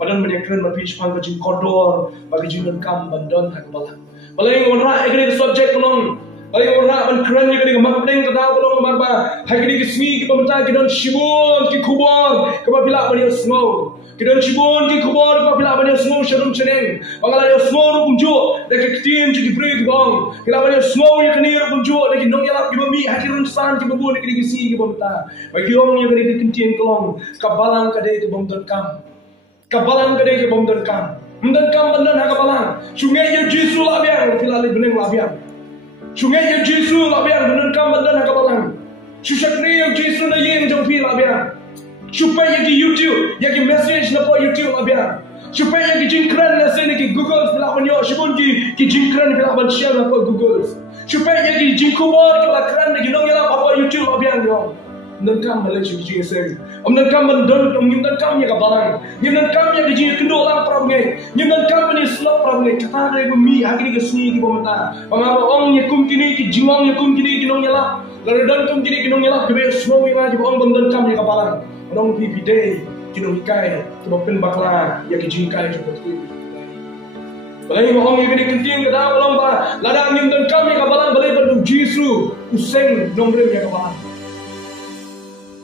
Badan banyak keren berpi Jepang ke jing kodor bagi jing kam bandon hak balang. Paling orang ekni subjek kolong. Paling orang ban keren ni kini makneng kata kolong marba. Hak ini kismi ke pemerintah ke don shibun ke kubur ke bapila banyak semua. Kita cibun ki kubur ko pila banyak semua syarum ceneng. Bangala yo semua ru punjo dek ketin ki beri bang. Pila banyak semua yang kini ru punjo dek nong yalap ki bami hakirun san ki babu dek ki si ki bamta. Bagi orang yang kini ketin kolong kabalang kade ke bamdan kam. Kabalang kade ke bamdan kam. Bamdan kam bandan ha kabalang. Sungai yo Jesu labiang pila le beneng labiang. Sungai yo Jesu labiang bandan kam bandan ha kabalang. Susakri yo Jesu na yin jong pila labiang. Supaya di YouTube, yang message na po YouTube abia. Supaya yang jingkran na sini ki Google pila banyo, sibun ki jingkran pila ban share na po Google. Supaya yang jingkubar ki lakran na ginong yala po YouTube abia yo. Nangkam balik si jing nangkam bandon nangkam ya kabalang. Nangkam ya jing kendo lang pravnge. Nangkam ni slop pravnge. Kata na mi agri ke sini ki bomata. Pangaba ong ya kum kini ki jingong ya kum kini ginong yala. Laredan kum kini ginong yala kebe semua ina ji ong bandon kam ya kabalang. Orang PPD, kino hikai, kino pen bakla, ya kijingkai juga tu. Balai orang yang kini kenting kada balang ba, ladang yang dan kami kabalang balai berdu Jesu, useng nomrem ya kabalang.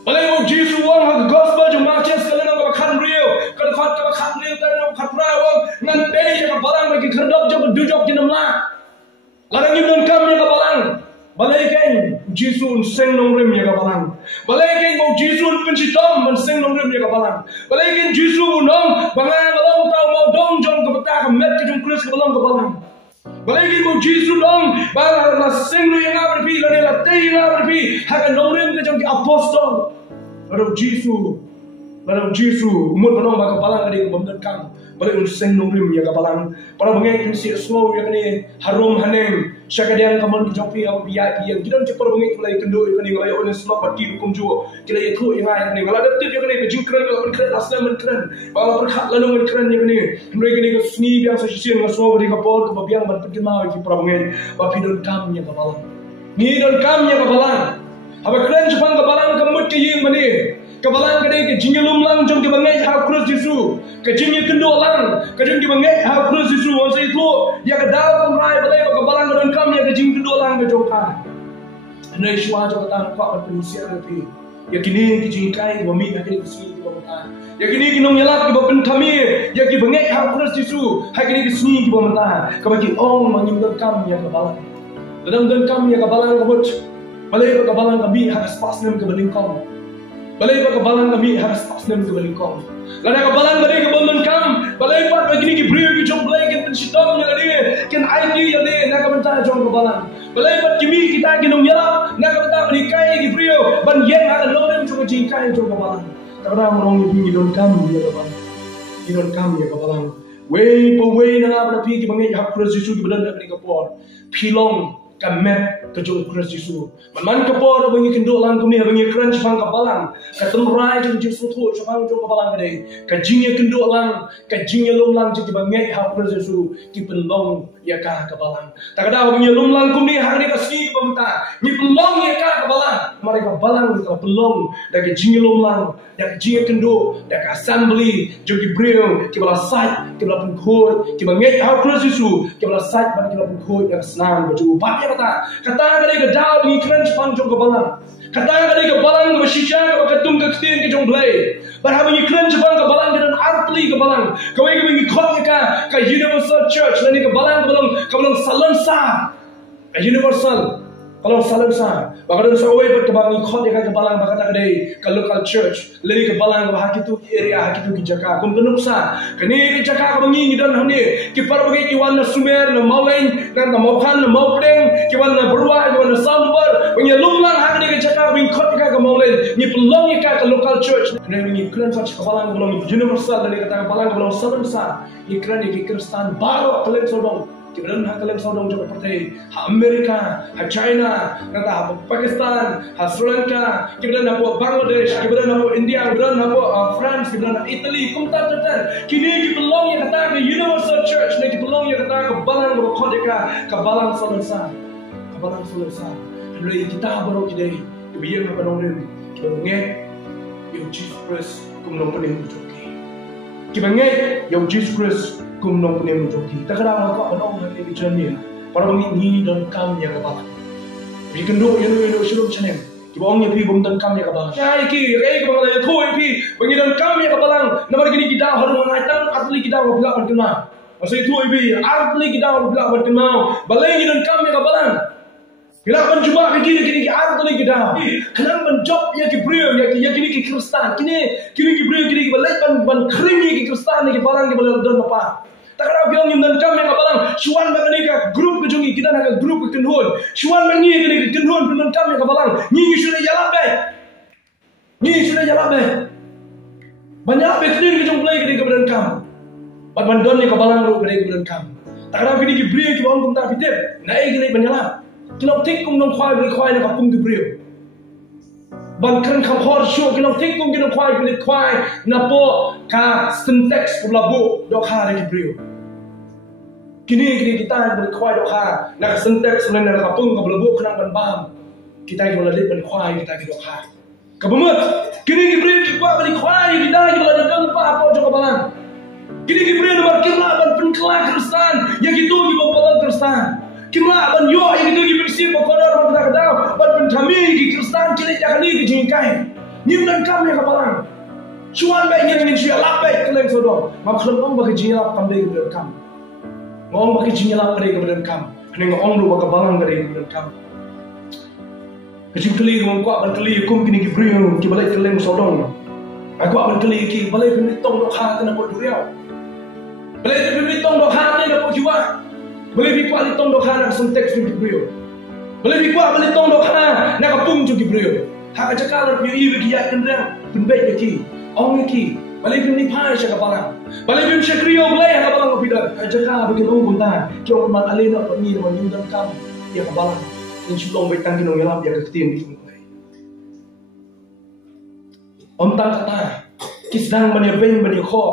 Balai mau Jesu wang hak gospel jom marches kalian orang kabakan real, kalau kabakan real tadi orang kapra wang ngantai ya kabalang bagi kerdap jom berdujok jenam lah. Ladang yang dan kami kabalang. Balai kan Jesu seng nomrem ya kabalang. Balai kan mau Jesu pencitom men seng nomrem ya kabalang. Balai kan Jesu nong bangang balong tau mau dong jom ke peta ke met ke jom kris ke balong kabalang. Balai kan mau Jesu nong bangang la seng lu yang apa pi la la tei yang apa pi hak nomrem ke jom ke apostol. Lalu Jesu umur balong ba kabalang ade ke bamdan kam. Balai seng nomrem ya kabalang. Para bangai kan si semua yang ni harum haneng. Syakadian kamu dijopi apa VIP yang kita cepat bengik mulai kendo ikan ini kalau orang selap pati hukum jual kita ikut yang lain ni kalau ada tip yang ni kejingkran kalau keren asal keren kalau berkat lalu keren yang ni mereka ni kesini yang sosial dengan semua beri kapal kebabiang berpergi mau ikut perabengin bapi don kamnya kapalan ni don kamnya kapalan apa keren Jepang kapalan kemut ke yang mana kapalan kadai ke jingelum lang jom ke bangai hak krus Yesu ke jingel kendo lang ke jom ke bangai hak krus Yesu masa itu ya ke dalam rai balai kapalan don kam ya ke jingel kendo lang ke jom ka anda Yeshua jom kata pak berpenusia lebih ya kini ke jingkai wami hak ke sini jom ka ya kini kinong yalap ke bapen kami ya ke bangai hak krus Yesu hak ke sini jom ka ke bagi ong mangim kam ya kapalan don kam ya kapalan kabut balai kapalan kami hak spas nem ke belingkong. Balai pa kabalang kami harus pasnem ke balingkong. Lada kabalang dari ke bondon kam. Balai pa begini ki brio ki jom balai kan pensitom yang ada kan ID yang ada nak kabenta jom kabalang. Balai pa kimi kita kinong yala nak kabenta berikai ki brio ban yen ada lorem jom jingkai jom kabalang. Karena orang ni don kam ya kabalang. Don kam ya kabalang. Way na apa pi ki bangai hak Kristus Yesus ki badan nak ni kapor. Pilong kamet ke jom Kristus Yesus. Man kapor bangi kendo lang kami bangi keren Jepang kabalang. Katemrai jom Yesus tu Jepang jom kabalang kade. Kajingnya kendo lang, kajingnya lom lang jadi bangai hak Kristus Yesus ki penlong ya ka kabalang. Tak ada bangi lom lang kami hari kasih pemta. Ni penlong ya ka kabalang. Mereka kabalang ka penlong dan kajingnya lom lang, dan kajingnya kendo, dan assembly jom ki brio ki bala site ki bala pengkod ki bangai hak Kristus Yesus ki bala site ban ki bala pengkod yang senang baju kata kali ke daw ni keren Jepang jong kabalang kata kali ke balang ke bersisya ke ketung ke ketin ke jong blay berapa ni keren Jepang kabalang dan artli kabalang kau yang begini kau ke Universal Church lani kabalang kabalang salansa ke Universal kalau salansa bahkan ada sawai berkembang ni kau yang kabalang bahkan ada ke local church lani kabalang bahak itu area hak itu ki jaka kum kenupsa kini ki jaka kabangi dan hani ki parbagi ki wan sumer na maulain dan na maukan na maupeng ki wan na berwa ki wan na sambar punya lumlang hak ni ki jaka bin khot ka maulain ni pelong ka local church ni kran sa kabalang belum universal lani kata kabalang belum salansa ni kran ni ki kristan baru kalian sodong Kemudian kalian saudara jawab seperti Amerika, China, kata Pakistan, Sri Lanka, kemudian apa Bangladesh, kemudian apa India, kemudian apa France, kemudian Italy, kumtar terter. Kini kita belong yang kata ke Universal Church, ni kita belong yang kata ke balang berkodeka, ke balang salansa, ke balang salansa. Lalu kita baru kita biar apa nongren, kita nongeng, yang Jesus Christ, kemudian pening joki. Kita ngai yang Jesus Christ kum nong punya menjoki. Tak kadang aku nong hari ini jenis para pengingi dan kam yang kepala. Bikin do yang do shalom channel. Kita orang yang pi bom dan kam yang kepala. Saya ki kepala yang thoi pi pengi dan kam yang kepala. Nampak gini kita harus menaikan atli kita bergelak berkenal. Masa itu pi atli kita bergelak berkenal. Balai dan kam yang kepala. Bila penjumpa kini atli kita. Kenapa menjob ya Gabriel ya kini Kristan. Kini Gabriel kini balai ban kering ya Kristan ya kepala ya balai dan apa. Tak ada yang nyimdan kami yang kapalang. Suan bagani ka grup kejungi kita nak grup kenhon. Suan mangi kini kenhon penon kami yang kapalang. Nyi sudah jalan baik. Nyi sudah jalan baik. Banyak betul kejung play kini keberan kam. Bat bandon yang kapalang ru kini keberan kam. Tak ada kini Gabriel kita orang kumta fitip. Naik kini banyak. Kita tik kum nong kwai beli kwai nak kum Gabriel. Ban keren kam hor show kita tik kum kita kwai beli kwai napo ka syntax pulabu dok hari Gabriel. Kini kita berkuai doa, nak sentek selain nak kapung kabelebuk kenang ban kita yang melalui berkuai kita ke doa. Kabemut, kini Gabriel kita berkuai kita yang melalui dan apa juga balang. Kini Gabriel nomor kimla ban penkela Kristen, yang itu kita balang Kristen. Kimla ban yo yang itu kita bersih pokoknya ban kita ban penkami kita Kristen kini jangan ni dijingkai. Nyimdan kami yang balang. Cuan baiknya ini siapa lapet keleng sodom. Mak kelempang bagi jiap kami Gabriel kami. Ngong bagi jinyala pada kebenaran kam, hanya ngong lu bagi balang pada kebenaran kam. Kecil kali ngong kuat berkali kum kini Gabriel kibalai keleng sodong. Aku akan kali ki balai pemitong dok hati nak buat duriau. Balai pemitong dok hati nak buat jiwa. Balai bikuat litong dok hati nak sentek dengan Gabriel. Balai bikuat litong dok hati nak kapung juga Gabriel. Hak cakap dia ibu kiat kendang penbaik ki, ong ki. Balai pun ni pai saya kapalang. Balai pun saya kriyo balai yang kapalang kopidan. Jaka bikin orang buntan. Kau orang alena pun ni nama nyudan kam yang kapalang. Insya Allah baik tangki nong yalam yang ketian di mulai. Om tang kata kisdang bani kho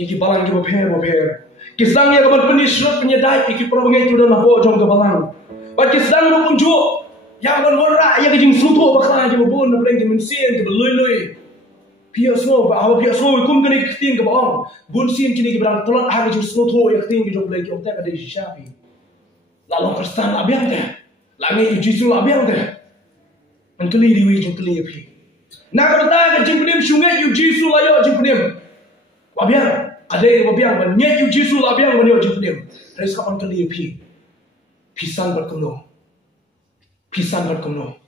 iki balang ki boper. Kisdang yang kapan penisrut penyedai iki perbangai tu dan nabo jom kapalang. Bat kisdang ro punjuk yang berwarna yang kejing suto bakal aja bobon na peleng dimensien ke beloi. Pihak semua, awak pihak semua kum kena keting ke bawang. Bunsin kini keberang tolak hari jus semua tu yang keting ke jom lagi orang tak ada siapa. Lalu Kristen abiang deh, langit Yesus abiang deh. Menkeli diwi jom keli api. Nak bertanya jom penim sungai Yesus layo jom penim. Abiang, ada yang abiang, banyak Yesus abiang banyak jom penim. Dari sekarang keli api. Pisan berkuno, pisan berkuno.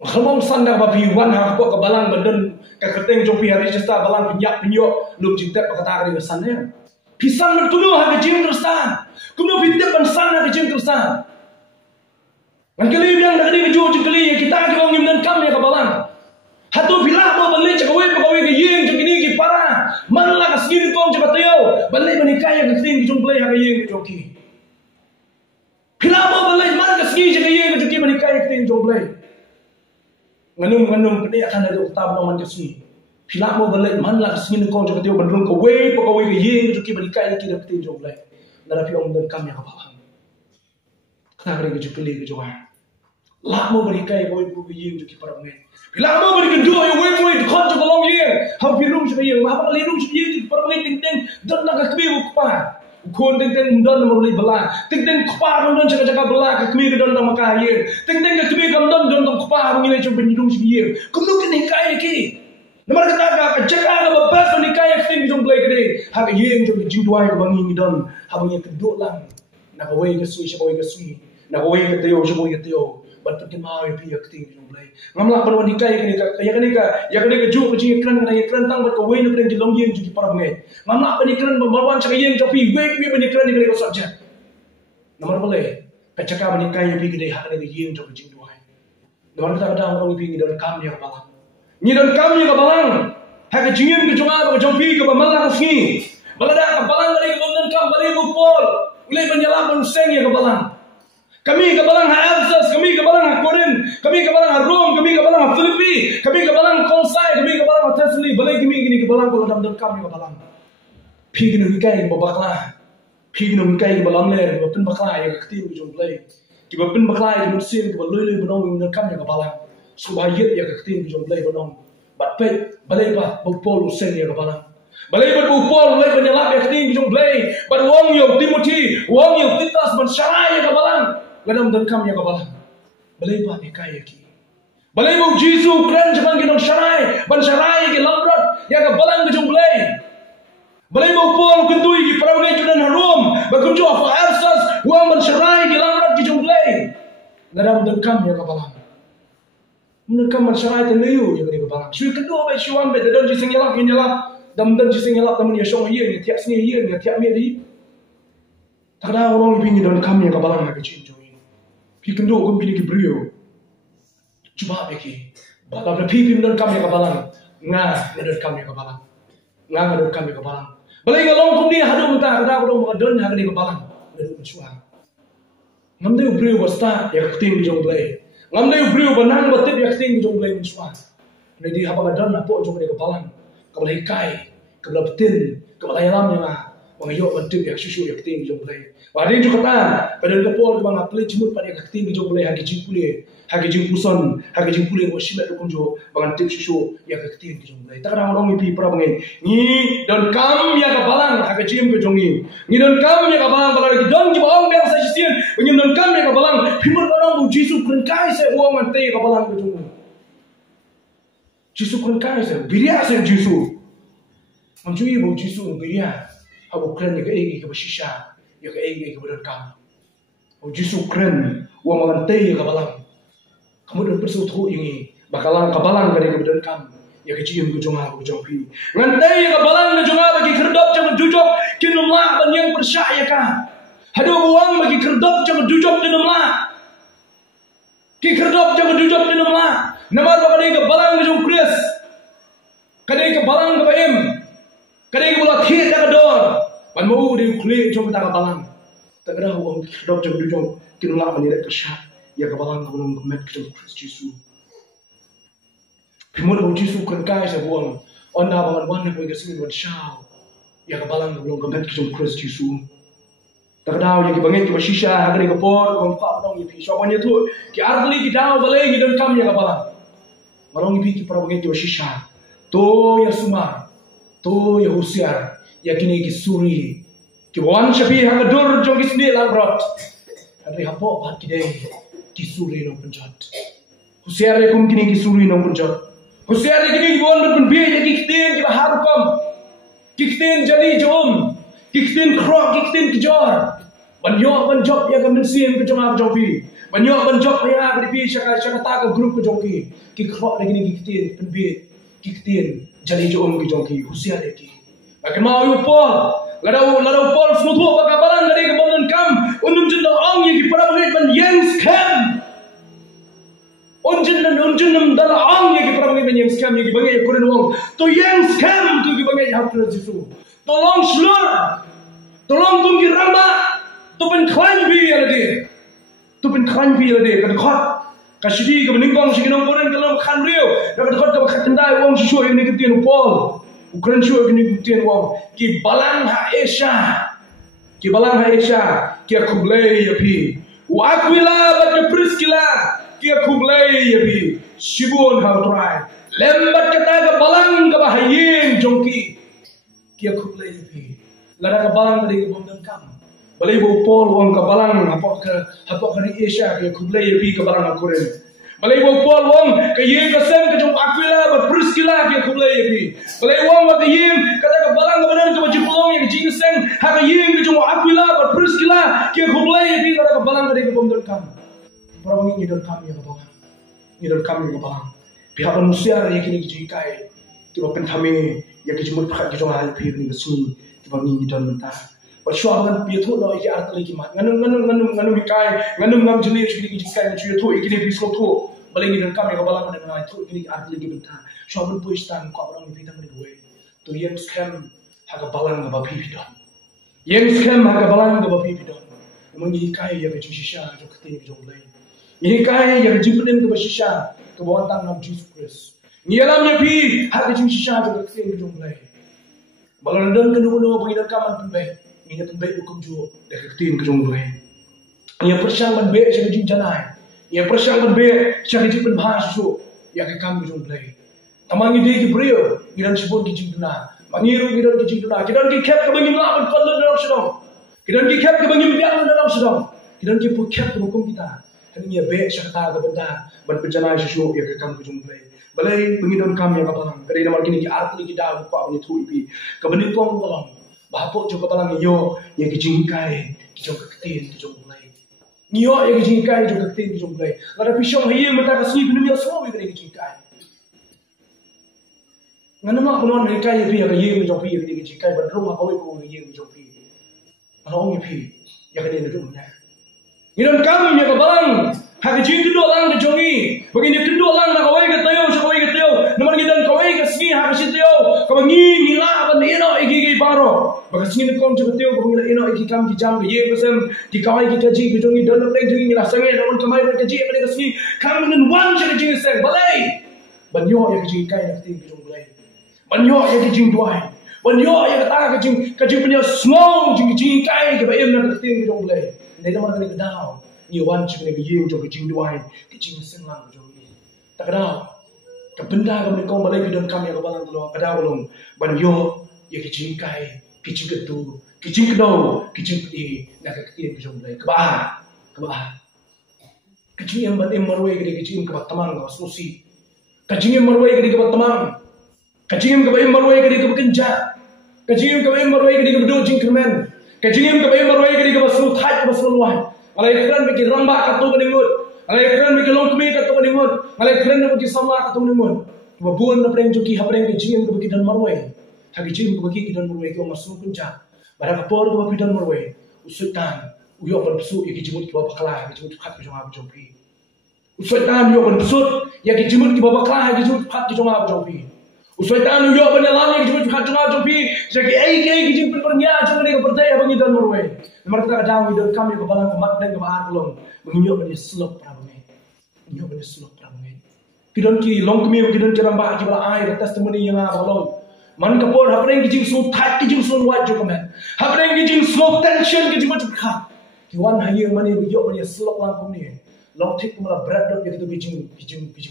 Kalau sandar babi wan hak kok kebalang badan keketeng jopi hari cesta balang penyok lu cinta pakata hari kesannya pisang bertuduh hak jim Kristen kemudian pintar pensan hak jim Kristen mangkali biang dak di kejo jengkeli yang kita ke wong dan kam ya kebalang hatu bilah mau balik cakawe pakawe ke yeng jeng ini ki para manlah kasgini kong cepat teo balik menikah yang keting jom play hak yeng joki bilah mau balik man kasgini jeng yeng joki menikah yang keting jom play nganum pede akan ada utab nama kasih. Pilak mau balik manlah kesini kau cakap dia berdung pekawe ke ye tu kita berikai kita ketin jom leh. Narapi om dan kami apa paham. Kenapa mereka juga keli kejuan. Lah mau berikai pekawe ke ye tu kita permen. Pilak mau berikai dua yang wei kau cakap long ye. Hampir rum cakap ye, mahal kali rum cakap ye tu permen ting dan nak kami bukan. Kon ting dan nama beli belah. Ting kupa dan cakap belah kami ke dan nama kaya. Ting kami kamdan dan kupa mengini cuma penyidung sebiyir. Kamu kini kaya ki. Nama kata cakap apa bas ni kaya ting jom play kene. Hak ye jom jingduai ke bangi dan habangnya kedua lang. Nak away ke sui siapa away ke sui. Nak away ke teo siapa away ke teo. Bantu kita mau pihak ting jom play. Ngamlah perlu nikah kini ya kini ke juk kecil kran kena kran tang ber kawin kena jelong yen juki para mengai. Ngamlah penikran berbawan cakap yen tapi wei penikran ni kena saja. Nomor boleh. Kacaka menikah yang pergi dari hak kena yen juk kecil dua. Nomor kita kadang orang pergi dari kami yang balang. Ni dan kami yang balang. Hak kecil ke jumlah ke jompi ke bamalang sini. Balada ke balang dari kemudian kam balik bupol. Ulai penyelam seng yang ke balang. Kami kebalang Efesus, kami kebalang Korin, kami kebalang Rom, kami kebalang Filipi, kami kebalang Kolosai, kami kebalang Tesli, balai kami gini kebalang kalau dalam kami kebalang. Pergi nungkai babaklah, pergi nungkai kebalang ler, bapen baklah yang ketim jomplay, kebapen baklah yang mesin kebaloi benong yang kami kebalang, subayat yang ketim jomplay benong, batpet balai bah bopol usen yang kebalang. Balai berupol, balai penyelap yang kini jong balai. Berwang yang Timothy, wang yang Titus bersyarai yang kabalang. Gadam dan kam yang kabalang. Balai pa ikai ki. Balai mau Jisu keren jangan ginong syarai, bersyarai yang lambat yang kabalang ke jong balai. Balai mau pol kentui ki perawai judan harum, berkunjung apa Ersas, wang bersyarai yang lambat ke jong balai. Gadam dan kam yang kabalang. Menerkam bersyarai tenliu yang kabalang. Sui kedua baik syuan baik dan jising yelak ini yelak. Dam dan jising yelak temen ya syong iya ni tiap sini iya ni tiap medi. Tak ada orang lebih ni dan kami yang kabalang nak kecil jom ini. Pi kendo kum pini ki brio. Cuba beki. Bapak pi dan kami yang kabalang. Ngah dan kami yang kabalang. Ngah dan kami yang kabalang. Balai ngalong kum dia hadu mentah kada orang mengadon hak ni kabalang. Ngadu mensuang. Ngamdai brio basta ya keting jom balai. Ngamdai brio benang batip ya keting jom balai mensuang. Jadi apa kadon apa jom ni kabalang. Kabalai kai, kabalai betin, kabalai lam yang mengayok bentuk yang susu yang keting jom balai. Wadi juga kata, pada kapol bang apel cimut pada keting jom balai hagi jimpule, hagi jimpuson, hagi jimpule wasilat dukun jo bang tip susu yang keting jom balai. Tak ada orang mimpi para bangin. Ni dan kam yang kabalang hagi jim ke jongi. Ni dan kam yang kabalang kalau lagi don jiba orang biasa sisian, ni dan kam yang kabalang. Pimur orang bu Jisu keren kai saya uang mantai kabalang ke jongi. Jisu keren kai saya, biria saya Jisu. Mencuri bu Jisu biria, abu keren yang keegi ke bersisa, yang keegi ke berkam. Bu Jisu keren, uang mantai kabalang. Kamu dah bersuatu ini, bakalan kabalang dari ke berkam, yang kecil ke jonga ke jongpi. Ngantai kabalang ke jonga bagi kerdap jangan dujok, kinumlah ban yang bersaya kah. Hadu uang bagi kerdap jangan dujok kinumlah. Ki kerdap jangan dujok kinumlah. Namar kadai ke balang ke jong Chris. Kadai ke balang ke baim. Kadai ke bola khit ke dor. Ban mau di klik jong ta ke balang. Tak kira uang kedop jong dujong kinula mani rek syat. Ya ke balang ke belum met ke jong Chris Jisu. Pimul bu Jisu kan kai sa buang. Onda bangan wan ko ke sini wan syau. Ya ke balang ke belum met ke jong Chris Jisu. Tak daw yang kibangin ki basisha hagre ke por kom pa dong yi so wanya tu ki arli ki daw balai ki dan kam ya ke balang. Marong ipi ki para bangin jo shisha to ya sumar to ya husiar ya kini ki suri ki wan shabi ha dur jo ki sni lang brot adri hapo pat ki dei ki suri no penjat husiar ya kum kini ki suri no penjat husiar ya kini ki wan dur bi ya ki kiten ki har kom ki kiten jali jom ki kiten krok ki kiten ki jor ban job ya ka mensin ke jama jobi banyak banjok ya ka dipi syaka ta ka grup ke jongki ki krok lagi ni kitin penbit kitin jali jo om ki jongki husia de ki bagai mau yu pol ladau pol smutu ba kabaran dari ke bangun kam undum jendal ong ye ki para ban yang scam unjun dal ong ye ki para ban yang scam ye ki bangai kuren wong to yang scam tu ki bangai hap Jisu tolong slur tolong tum ki ramba to ben klan bi ya de tu pen khan pi la de kan khot ka shidi ka ning bang shiginong koren kalam khan riu na ka khot ka khatandai wong shu ni ke tien pol ukran shu ni ke tien wong ki balang ha esha ki akublei ya pi wa aquila ba ke priskila ki akublei ya pi shibun ha try lembat kata ka balang ka bahayin jongki ki akublei ya pi lada ka balang de ke bomdan kam balai bo pol wong ka balang hapok ka ni Asia ke kublai pi ka balang akuren balai bo pol wong ka ye ka sem ka jong Aquila ba Priscilla ke kublai pi balai wong wa ka ye kata ka balang ka banan ka jipulong ye jing sem ha ka ye ka jong Aquila ba Priscilla ke kublai pi kata ka balang ka de ka bomdon kam para wong ni don kam ye ka balang ni don kam ye ka balang pi ha manusia ye kini ji kai ti ba pen thame ye ka jimut khat ki jong hal pi ni ka suni ti ba ni don ta Persoalan piatu lo iki art lagi mat nganum ikai nganum ngam jenis iki ikai cuy tu iki ni pisau tu balingi dan kami ka balang na ngai tu iki art lagi benta soalun puistan ko orang ni pitang due tu yang scam haga balang ga bapi pidon yang scam haga balang ga bapi pidon mengi ikai ya ke shisha jo keting jo lai ini kai ya jimpulin ke shisha ke bawah tang nam Jesus Christ ni alam ya pi haga shisha jo keting jo lai balang dan kedua bagi dan kaman pembe ini pembaik hukum juga dari ketin ke jong doi. Ia persang pembaik saya jing janai. Ia persang pembaik saya jing penbahas susu. Ia ke kami jong doi. Tamangi dia ke brio. Iran sebut ke jing duna. Mangiru kita di jing duna. Kita di kep ke bangim lah berpala dalam sedang. Kita di kep ke bangim biar dalam sedang. Kita di kep ke hukum kita. Hanya be syakta ke benda berperjalanan sesuatu yang kekam ke jumpai. Balai bangidon kami yang kapalang. Kadai nama kini ki arti kita buka punya tu ipi. Kebenin tuang kapalang. Bahapok jo kapalang iyo yang kijingkai kijong keketin kijong mulai. Iyo yang kijingkai kijong keketin kijong mulai. Lada pisong hiye mata kasih penuh semua yang kijingkai. Ngana mak penuh mereka yang pi yang hiye kijong pi yang kijingkai berrumah kau ibu hiye kijong pi. Orang yang pi yang kadai nedumnya. Ngidon kam yang kapalang. Hak jing kedua lang kejongi. Begini kedua lang nak kawai ketayo, kawai ketayo. Nomor kita kawai kesini hak ketayo. Kau ngin hilang apa ni eno iki paro. Bagas ngin kom ketayo, kau ngin eno iki kam kijam ye person di kawai kita jing kejongi dalam play jing ngila sangai dalam kamai kita jing pada kesini. Kam dengan one cak jing sen balai. Banyo yang jing kai nak ting kejong balai. Banyo yang jing duai. Banyo yang kata kejing punya slow jing kai ke baim nak ting kejong balai. Ini nomor kena kedau. Ni wan cik ni giyeng jom kecing duai, kecing senang jom ni. Tak kenal. Kebenda kami kau balai bidon kami yang kebalang tolong, kadang belum. Banyo, ya kecing kai, kecing ketu, kecing kedau, kecing peti, nak kecing kejong balai. Kebah. Kecing yang ban marwai kedi kecing kebat tamang kau susi. Kecing yang marwai kedi kebat tamang. Kecing yang kebat marwai kedi kebat kenjat. Kecing yang kebat marwai kedi kebat dojing kermen. Kecing yang kebat marwai kedi kebat sulut hat kebat seluan. Alai keren bikin rambak katu kedingut, alai keren bikin longkumi katu kedingut, alai keren bikin sama katu kedingut. Buan na preng joki hapreng ke jing ke bikin dan marwai, hagi jing ke bikin dan marwai ke masuk kunca. Barang kapor ke bikin dan marwai, usutan, uyo berpesu iki jimut ke bawah kelah, iki jimut kat ke jomah berjompi. Usutan uyo berpesut, iki jimut ke bawah kelah, iki jimut kat ke jomah berjompi. Usutan uyo berjalan, iki jimut kat ke jomah berjompi. Jadi iki jing pernya jangan dia berdaya bagi dan marwai. Nomor kita kadang hidup kami kebalang kemat dan kebahan belum menginyok bani selok prabengai, menginyok bani selok prabengai. Kidon ki long kami kidon ki rambah ki bala ai testimoni yang apa long. Man kapor hapreng kijing so tight kijing so wide jo kamen. Hapreng kijing slow tension kijing macam kah. Kiwan haye mani menginyok bani selok lang kami. Long tik malah berat dok gitu kijing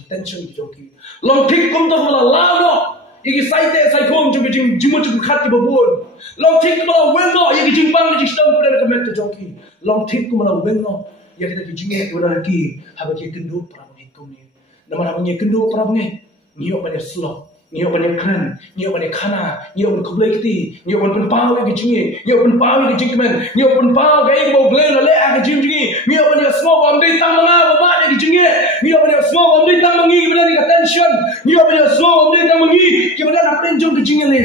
tension kijong ki. Long tik kum tu malah lalo. Iki saite sai kom jo kijing jimut khat ki babon. Long tik malah weno iki jimbang kijing stam pada kemet ke joki. Long tik malah weno ya kita kijing ora lagi haba ki kendu prabengai kumi. Nama namanya kendu prabengai. Ngiyo pada slok, ngiyo pada keren, ngiyo pada kana, ngiyo pada kublai kiti, ngiyo pada penpau ke kijing, ngiyo penpau ke kijing kemen, ngiyo penpau ke ibu glen le ke kijing, ngiyo pada semua bamdai tang manga bama ke kijing, ngiyo pada semua bamdai tang mangi ke ni attention, ngiyo pada semua bamdai tang mangi ke nak penjong kijing le.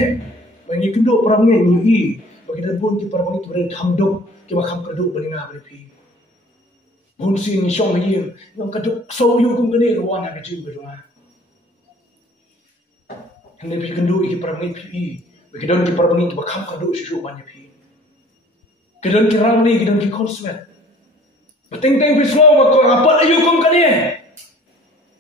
Bagi kenduk prabengai ngiyi, bagi pun ki prabengai tu berada hamduk, ki makam keduk belinga berpi. Bun sin syong yin, yang keduk so yu kum gene ruan ke kijing berdoa. Hendak pergi kenduk iki prabengai pi, bagi don ki prabengai ki makam keduk susu banyak pi. Kedon ki rang ni, kedon ki konsmet. Penting-penting pi semua apa ayu kum kene.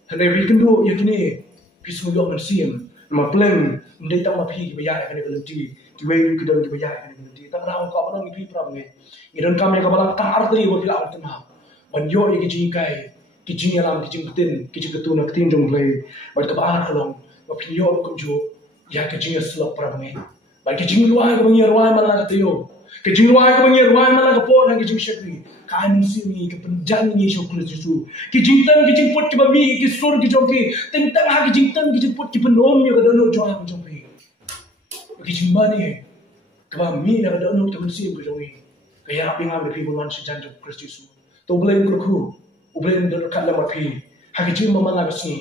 Hendak pergi kenduk ya kini, pi semua mensim. Mà pleng mendai tang ma phi ki bayar kan belenti ki wei ki don ki bayar kan belenti tang ra ko ba ngi phi pram nge ngi don kam ya ka balang tar arti bo pila arti ma ban yo ki ji kai ki ji alam ki jing tin ki ji ketu na tin jong play ba ka ba khalong ba phi yo kum jo ya ki ji slok pram nge ba ki jing luai ka bangi ruai mala ka yo ki jing luai ka bangi ruai mala ka por na ki jing shekri ka min si mi ki penjan ni sho kul ju ki jing tan ki jing pot ki ba mi ki sur ki jong ki ting tang ha ki jing tan ki jing pot ki penom yo ka don jo ha ki jong pi ki jing ba ni ka ba mi na ka don to si ki jong ki ka ya pi ngam pi bulan si jan jo Kristus to blem ku ku blem do ka la ma pi ha ki jing ma ma la ka si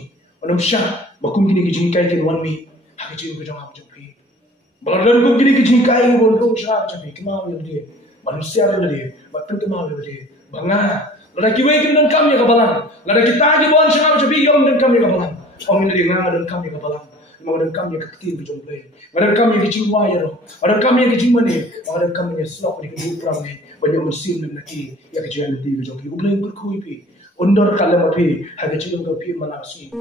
onam sha ba kum ki ni ki jing kai ken wan mi ha ki jing ko jong ha ki jong pi Baladon ko gini kijing kai ko dong sya chabi kema yo dia manusia yo dia batun kema yo dia banga lada kiwe kim don kam ya kabalang lada kita gi bon sya chabi yo don kam ya kabalang ong ni nga don kam ya kabalang mo don kam ya kaktin bi jomple ngadon kam ya kijing wa ya ro ngadon kam ya kijing mane ngadon kam ya slok di ku pram ni banyak mesin na ki ya kijing di bi jomple ublen ko ku pi undor kala ma pi ha kijing ko pi manasi